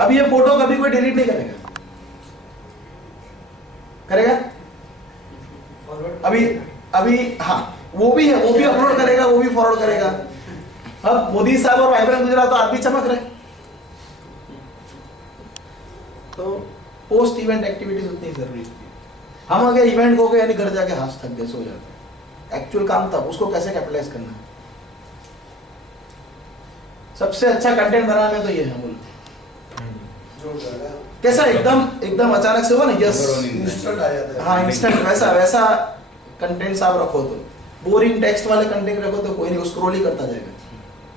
अब ये फोटो कभी कोई डिलीट नहीं करेगा, करेगा? अभी हाँ, वो भी है, वो भी अपलोड करेगा, वो भी फॉरवर्ड करेगा। अब मोदी साहब और वाइब्रेंट गुजरात तो आप भी चमक रहे, तो पोस्ट इवेंट एक्टिविटीज उतनी जरूरी होती है। हम अगर इवेंट को गए यानी घर जाके हाथ थक गए, सो जाते हैं। एक्चुअल काम तब, उसको कैसे कैपिटलाइज करना है। सबसे अच्छा कंटेंट बनाना है तो ये है बोलते कैसा एकदम अचानक से हुआ ना, यस इंस्टेंट आ जाता है। हाँ इंस्टेंट, वैसा कंटेंट आप रखो तो, बोरिंग टेक्स्ट वाले कंटेंट रखो तो कोई नहीं, स्क्रॉल ही करता जाएगा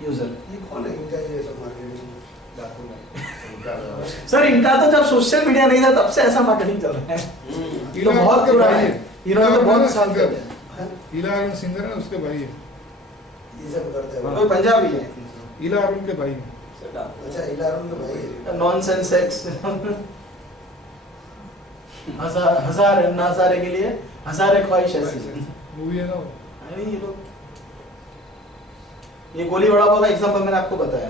यूजर। ये कौन है इनका ये सब मार्केटिंग डाकू में? सर इनका तो जब सोशल मीडिया नहीं था तब से ऐसा मार्केटिंग चल रहा है। ये तो बहुत पुराना है, इन्होंने तो बहुत साल कर दिया। इला अरुण सिंगर है उसके भाई है, ये सब करते हैं। वो पंजाबी है। इला अरुण के भाई है। अच्छा, इला अरुण का भाई है। नॉनसेंस सेक्स हजार नजारे के लिए हजारे ख्वाहिश ऐसी मूवी है ना वो। अरे ये लोग, ये गोली बड़ा पाव का एग्जांपल मैंने आपको बताया,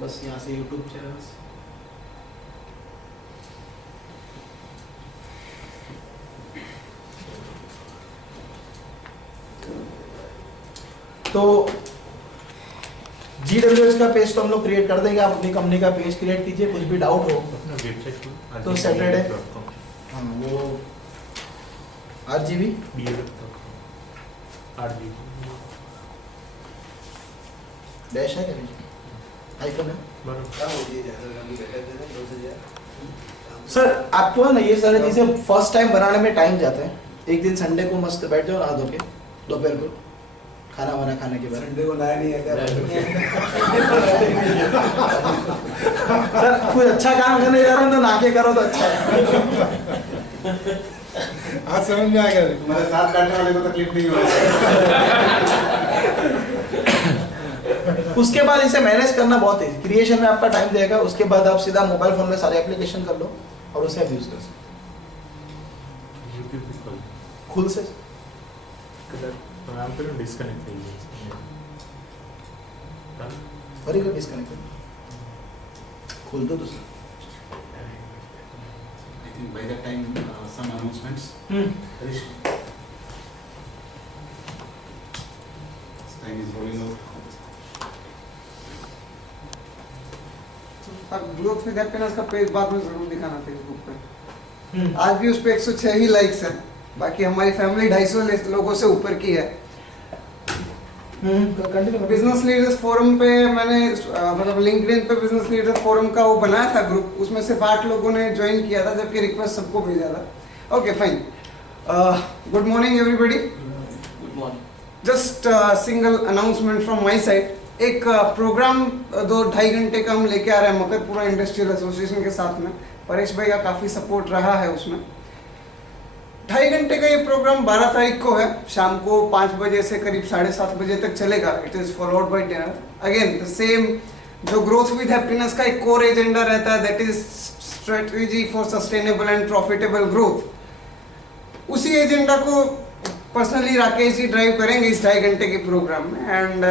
बस यहाँ से यूट्यूब चैनल्स। तो GWS का पेज तो हम लोग क्रिएट कर देंगे, आप अपनी कंपनी का पेज क्रिएट कीजिए। कुछ भी डाउट हो तो सैटरडे, हाँ वो RGB डैश है क्या नहीं, आईफोन है क्या हो गया ज्यादा कभी बेटर देना 2000। सर। आपको है ना ये सारी चीजें फर्स्ट टाइम बनाने में टाइम जाता है। एक दिन संडे को मस्त बैठ जाओ नहा धो के, दोपहर को खाना वाना खाने के बाद। संडे को नया नहीं है क्या? सर कुछ अच्छा काम करने जा रहे हैं तो नहा के करो तो अच्छा है। आज समझ में आ गया। तुम्हारे साथ बैठने वाले को तकलीफ नहीं होगी। उसके बाद इसे मैनेज करना बहुत है, क्रिएशन में आपका टाइम देगा। उसके बाद आप सीधा मोबाइल फोन में सारे एप्लीकेशन कर लो और उसे यूज कर सकते खुद से। वरी को डिस्कनेक्ट खोल दो दूसरा। I think by that time some announcements. Time is rolling out. अब ग्रोथ विद हैप्पीनेस का पेज बाद में जरूर दिखाना फेसबुक पे। आज भी उस पे 106 ही लाइक्स हैं, बाकी हमारी फैमिली 250 लोगों से ऊपर की है। बिजनेस लीडर्स फोरम पे मैंने मतलब लिंक्डइन पे बिजनेस लीडर्स फोरम का वो बनाया था ग्रुप, उसमें सिर्फ 8 लोगों ने ज्वाइन किया था, जबकि रिक्वेस्ट सबको भेजा था। Okay fine. Good morning everybody. Good morning. Just single announcement from my side. एक प्रोग्राम 2-2.5 घंटे का हम लेके आ रहे हैं मकरपुरा इंडस्ट्रियल एसोसिएशन के साथ में। परेश भाई का काफ़ी सपोर्ट रहा है उसमें। 2.5 घंटे का ये प्रोग्राम 12 तारीख को है, शाम को 5 बजे से करीब 7:30 बजे तक चलेगा। It is followed by dinner. Again the same जो ग्रोथ विद हैप्पीनेस का एक कोर एजेंडा रहता है, that is strategy for sustainable and profitable growth. उसी एजेंडा को पर्सनली राकेश जी ड्राइव करेंगे इस 2.5 घंटे के प्रोग्राम में। एंड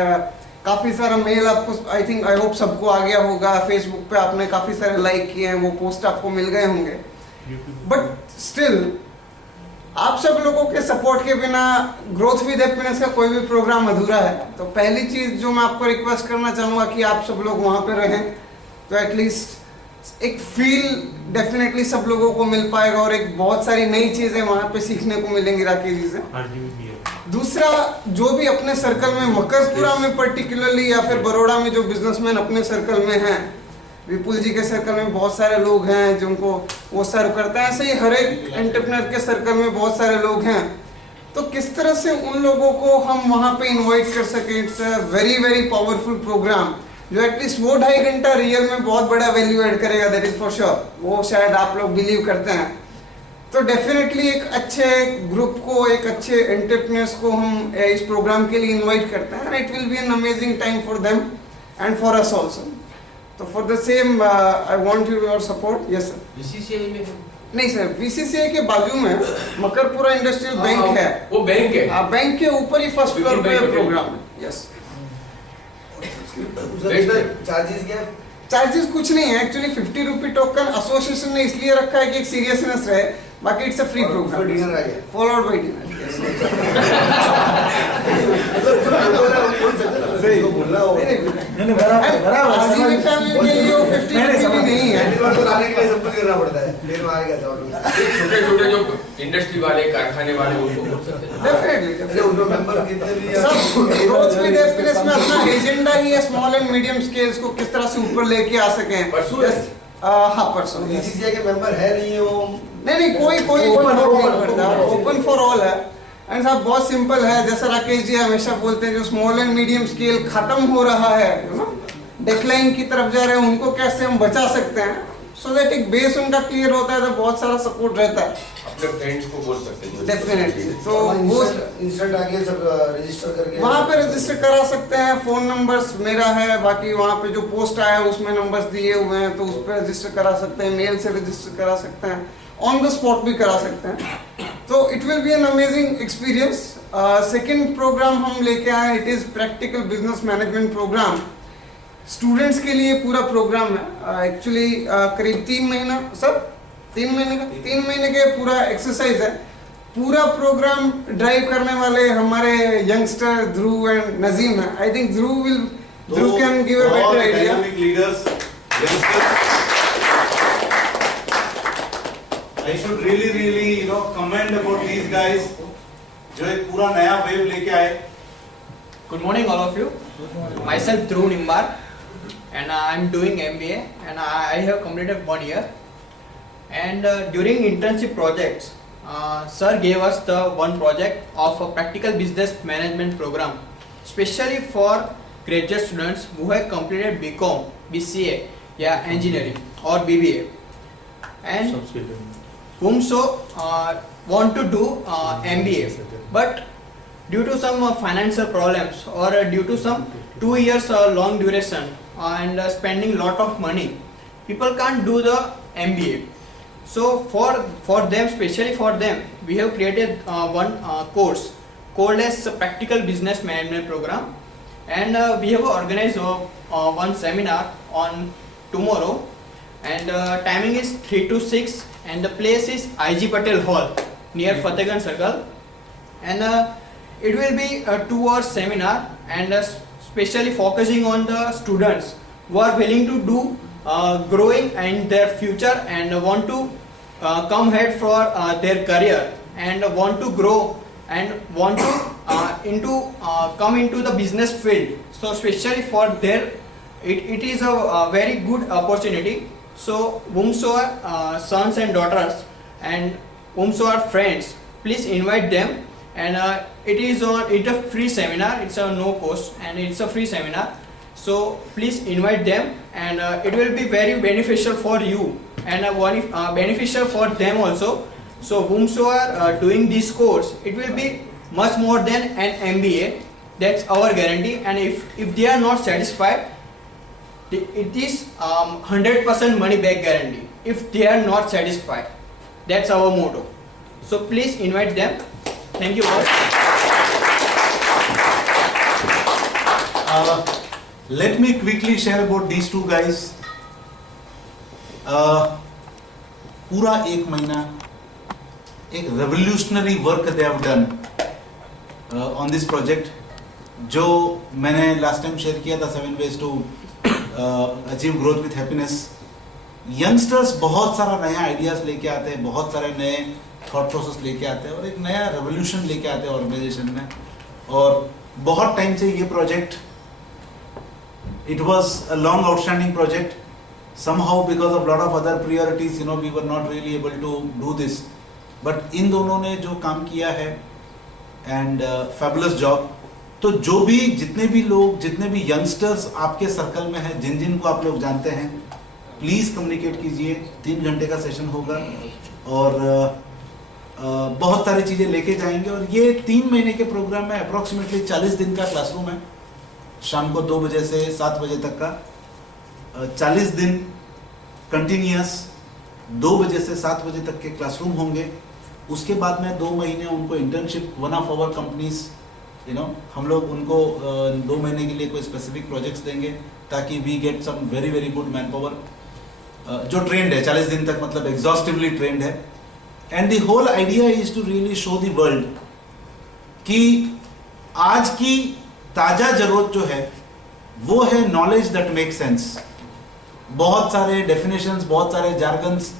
काफ़ी सारा मेल आपको आई होप सबको आ गया होगा। फेसबुक पे आपने काफ़ी सारे लाइक किए हैं, वो पोस्ट आपको मिल गए होंगे। बट स्टिल आप सब लोगों के सपोर्ट के बिना ग्रोथ विद हैप्पीनेस का कोई भी प्रोग्राम अधूरा है। तो पहली चीज़ जो मैं आपको रिक्वेस्ट करना चाहूँगा कि आप सब लोग वहाँ पे रहें, तो एटलीस्ट एक फील डेफिनेटली सब लोगों को मिल पाएगा और एक बहुत सारी नई चीज़ें वहाँ पे सीखने को मिलेंगी राकेश जी से। दूसरा, जो भी अपने सर्कल में मकरपुरा में पर्टिकुलरली या फिर बड़ौदा में जो बिजनेसमैन अपने सर्कल में हैं, विपुल जी के सर्कल में बहुत सारे लोग हैं जिनको वो सर्व करता है, ऐसे ही हर एक एंटरप्रेन्योर के सर्कल में बहुत सारे लोग हैं। तो किस तरह से उन लोगों को हम वहाँ पे इनवाइट कर सके। It's a very very powerful program जो एटलीस्ट वो 2.5 घंटा रियल में बहुत बड़ा वैल्यू ऐड करेगा, दैट इज फॉर श्योर। वो शायद आप लोग बिलीव करते हैं। तो डेफिनेटली एक अच्छे ग्रुप को, एक अच्छे एंटरप्रेन्योर्स को हम इस प्रोग्राम के लिए इन्वाइट करते हैं। It will be an amazing time for them and for us also. तो for the same I want your support. Yes sir. BCCI में नहीं सर, बीसीसीआई के बाजू में मकरपुरा इंडस्ट्रियल बैंक है। वो बैंक है। हाँ, बैंक के ऊपर ही फर्स्ट फ्लोर पे प्रोग्राम है। यस। चार्जेस क्या चार्जेस कुछ नहीं है एक्चुअली। 50 रुपी टोकन एसोसिएशन ने इसलिए रखा है कि एक सीरियसनेस रहे, बाकी it's a free programme. Dinner आ गया फॉलोड बाय डिनर। सही बोलना हो नहीं बराबर आजीवन फैमिली के लिए वो 50 रुपी भी नहीं है। पहली बार तो लाने के लिए सब कुछ करना पड़ता है, फिर वो आएगा तो छोटे छोटे जो इंडस्ट्री वाले कारखाने वाले उनको बोल सकते हैं। डेफिनेटली अरे उसमें मेंबर कितने भी हैं। सब ग्रोथ विद हैप्पीनेस में अपना एजेंडा ही है स्मॉल एंड मीडियम स्केल्स को किस तरह से ऊपर लेके आ सके। परसों है? हाँ परसों। बीसीसीआई के मेंबर है नहीं है वो। नहीं कोई ओपन फॉर ऑल है। एंड साहब बहुत सिंपल है, जैसा राकेश जी हमेशा बोलते हैं, जो स्मॉल एंड मीडियम स्केल खत्म हो रहा है, डिक्लाइन की तरफ जा रहे हैं, उनको कैसे हम बचा सकते हैं, सो दैट एक बेस उनका क्लियर होता है, तो बहुत सारा सपोर्ट रहता है। अपने फ्रेंड्स को बोल सकते हैं। डेफिनेटली। तो वो इंस्टेंट आके सब रजिस्टर करके वहाँ पे रजिस्टर करा सकते हैं। फोन नंबर्स मेरा है, बाकी वहाँ पे जो पोस्ट आया है उसमें नंबर्स दिए हुए हैं, तो उस पर रजिस्टर करा सकते हैं, मेल से रजिस्टर करा सकते हैं, ऑन द स्पॉट भी करा सकते हैं। तो it will be an amazing experience. Second program हम लेके आए, it is practical business management program. Students के लिए पूरा प्रोग्राम है। एक्चुअली करीब 3 महीना सर 3 महीने के पूरा एक्सरसाइज है। पूरा प्रोग्राम ड्राइव करने वाले हमारे यंगस्टर ध्रुव एंड नजीम है। I think Dhruv can give a better idea. Leaders I should really commend about these guys जो एक पूरा नया वेव लेके आए। Good morning all of you. Myself Dhruv Nimbar and I am doing MBA and I have completed 1 year. And during internship projects, sir gave us the one project of a practical business management program, specially for graduate students who have completed BCom, BCA, yeah, engineering or BBA, and whom so want to do MBA, but due to some financial problems or due to some 2 years long duration and spending lot of money, people can't do the MBA. So for them, especially for them, we have created one course called as Practical Business Management Program, and we have organized one seminar on tomorrow, and timing is 3 to 6 and the place is IG Patel Hall near Fatehganj Circle, and it will be a 2 hour seminar and specially focusing on the students who are willing to do growing in their future and want to come ahead for their career and want to grow and want to come into the business field. So especially for their it is a very good opportunity. So whomsoever sons and daughters and whomsoever friends, please invite them, and it's a free seminar, it's a no cost and it's a free seminar. So please invite them, and it will be very beneficial for you and beneficial for them also. So whomsoever doing this course, it will be much more than an MBA, that's our guarantee. And if they are not satisfied, it is 100% money back guarantee if they are not satisfied. That's our motto. So please invite them. Thank you all. Let me quickly share about these two guys. पूरा 1 महीना एक revolutionary work they have done on this project, जो मैंने last time share किया था 7 ways to achieve growth with happiness. Youngsters बहुत सारा नया आइडियाज लेके आते हैं, बहुत सारे नए थॉट प्रोसेस लेके आते हैं और एक नया रेवोल्यूशन लेके आते हैं ऑर्गेनाइजेशन में। और बहुत टाइम से ये project, it was a long outstanding project, somehow because of lot of other priorities we were not really able to do this, but इन दोनों ने जो काम किया है एंड फैबुलस जॉब। तो जो भी जितने भी यंगस्टर्स आपके सर्कल में हैं, जिन को आप लोग जानते हैं, प्लीज़ कम्युनिकेट कीजिए। 3 घंटे का सेशन होगा और बहुत सारी चीज़ें लेके जाएंगे। और ये 3 महीने के प्रोग्राम में अप्रॉक्सीमेटली 40 दिन का क्लासरूम है, शाम को 2 बजे से 7 बजे तक का 40 दिन कंटिन्यूस 2 बजे से 7 बजे तक के क्लासरूम होंगे। उसके बाद में 2 महीने उनको internship one of our companies हम लोग उनको 2 महीने के लिए कोई स्पेसिफिक प्रोजेक्ट्स देंगे ताकि we get some very very good man power जो ट्रेंड है 40 दिन तक, मतलब एग्जॉस्टिवली ट्रेंड है. And the whole idea is to really show the world कि आज की ताजा जरूरत जो है वो है नॉलेज दैट मेक सेंस. बहुत सारे डेफिनेशंस, बहुत सारे जार्गन्स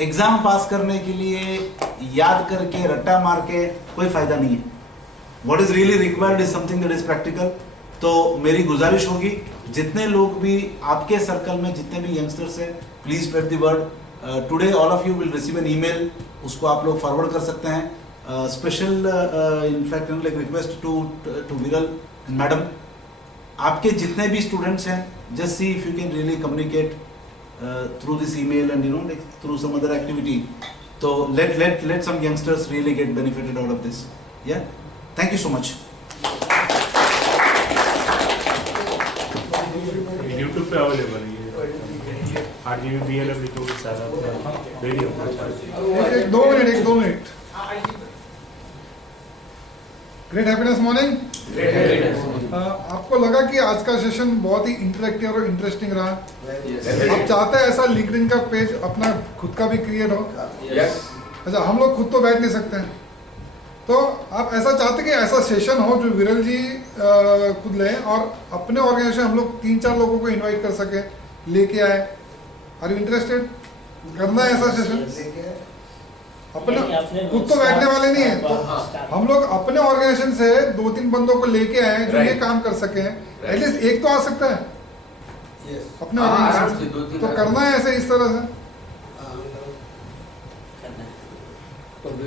एग्जाम पास करने के लिए याद करके रट्टा मार के कोई फायदा नहीं है. What is really required is something that is practical. तो मेरी गुजारिश होगी जितने लोग भी आपके सर्कल में जितने भी यंगस्टर्स हैं, please spread the word. Today all of you will receive an email, उसको आप लोग फॉरवर्ड कर सकते हैं. Special in fact like request to Viral madam, आपके जितने भी स्टूडेंट्स हैं, just see if you can really communicate through this email and like through some other activity. So let some youngsters really get benefited out of this. Yeah, thank you so much. YouTube पे available है ये RGB BLF लिखो के सारा daily upload. एक 2 minute. Great happiness morning. आपको लगा कि आज का सेशन बहुत ही इंटरेक्टिव और इंटरेस्टिंग रहा? आप चाहते हैं ऐसा लिंक्डइन का पेज अपना खुद का भी क्रिएट हो? अच्छा, हम लोग खुद तो बैठ नहीं सकते हैं, तो आप ऐसा चाहते कि ऐसा सेशन हो जो विरल जी खुद लें और अपने ऑर्गेनाइजेशन हम लोग 3-4 लोगों को इनवाइट कर सके, लेके आए. Are you interested? करना है ऐसा सेशन? अपने खुद तो बैठने वाले नहीं है, तो हम लोग अपने ऑर्गेनाइजेशन से 2-3 बंदों को लेके आए जो ये काम कर सके. एटलीस्ट एक तो आ सकता है अपने ऑर्गेनाइजेशन से. तो करना है ऐसे इस तरह से.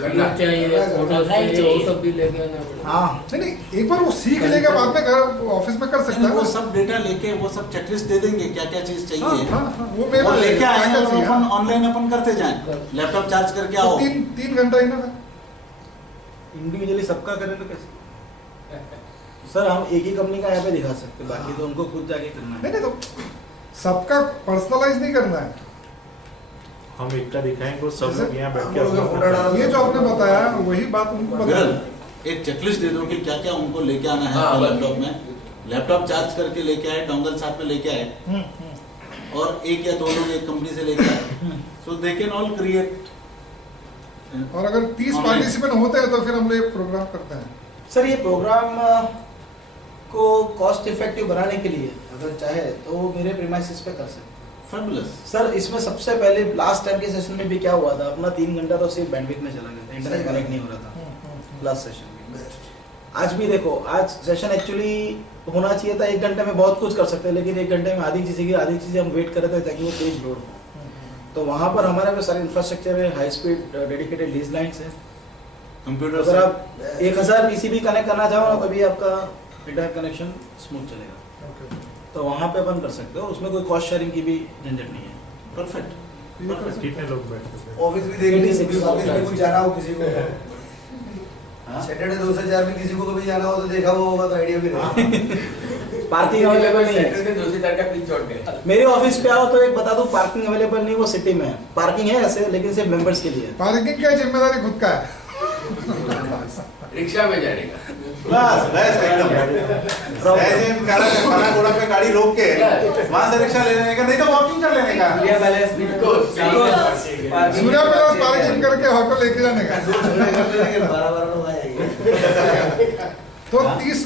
करना चाहिए, फोटो चाहिए, वो सब भी लेके आना पड़ेगा. हाँ, नहीं, एक बार वो सीख लेगा, बाद में घर ऑफिस में कर सकता है. वो सब डेटा लेके वो सब चेकलिस्ट दे देंगे क्या क्या चीज चाहिए. वो और लेके आए हैं और अपन ऑनलाइन अपन करते जाएं. लैपटॉप चार्ज करके आओ. 3 घंटा ही ना. इंडिविजुअली सबका करें तो कैसे? सर हम एक ही कंपनी का यहाँ पे दिखा सकते हैं, बाकी तो उनको खुद जाके करना है. नहीं, तो सबका पर्सनलाइज नहीं करना है. हम एक का दिखाएंगे, सब लोग यहाँ बैठ के ये जो आपने बताया वही बात उनको बताया. एक चेकलिस्ट दे दो कि क्या क्या उनको लेके आना है लैपटॉप में. लैपटॉप चार्ज करके लेके आए, डोंगल साथ में लेके आए, और 1 या 2 लोग एक कंपनी से लेके आए. सो दे कैन ऑल क्रिएट. और अगर 30 पार्टिसिपेंट होते हैं तो फिर हम लोग एक प्रोग्राम करते हैं. सर ये प्रोग्राम को कॉस्ट इफेक्टिव बनाने के लिए अगर चाहे तो मेरे प्रीमाइसेस पे कर सकते हैं. फैबुलस. सर इसमें सबसे पहले लास्ट टाइम के सेशन में भी क्या हुआ था, अपना 3 घंटा तो सिर्फ बैंडविड्थ में चला गया था, इंटरनेट कनेक्ट नहीं हो रहा था लास्ट सेशन में. आज भी देखो, आज सेशन एक्चुअली होना चाहिए था 1 घंटे में बहुत कुछ कर सकते हैं, लेकिन 1 घंटे में आधी चीज़ें हम वेट कर रहे थे ताकि वो पेज लोड हो. तो वहाँ पर हमारे पे सारे इंफ्रास्ट्रक्चर है, high speed dedicated lease lines है, कंप्यूटर. अगर आप 1000 पीसीबी कनेक्ट करना चाहो ना तभी आपका इंटरनेट कनेक्शन स्मूथ चलेगा. तो वहाँ पे अपन कर सकते हो, उसमें कोई कॉस्ट शेयरिंग की भी झंझट नहीं है. परफेक्ट. कितने लोग बैठते हैं? ऑफिस भी देखनी है, ऑफिस में कुछ जाना हो किसी को, सैटरडे 2 से 4 में किसी को कभी जाना हो तो देखा वो होगा तो आइडिया भी रहेगा. पार्किंग अवेलेबल नहीं है. सैटरडे 2 से 4 का पिच छोड़ के मेरे ऑफिस पे आओ तो एक बता दूं, पार्किंग अवेलेबल नहीं, वो सिटी में है. पार्किंग है ऐसे, लेकिन सिर्फ मेंबर्स के लिए. पार्किंग की जिम्मेदारी खुद का है. रिक्शा में जाने का. बस बेस्ट एकदम. ऐसे खाना घोड़ा पे गाड़ी रोक के वहां से रिक्शा ले लेने का, नहीं तो वॉकिंग कर लेने का. सूर्या पैलेस पार्किंग करके होटल लेके जाने का. 12 लोग आ जाएंगे. तो 30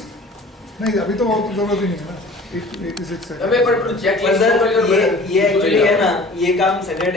नहीं, अभी तो बहुत जरूरत ही नहीं है ना. 86 है. हमें पर चेक ये एक्चुअली है ना, ये काम सैटरडे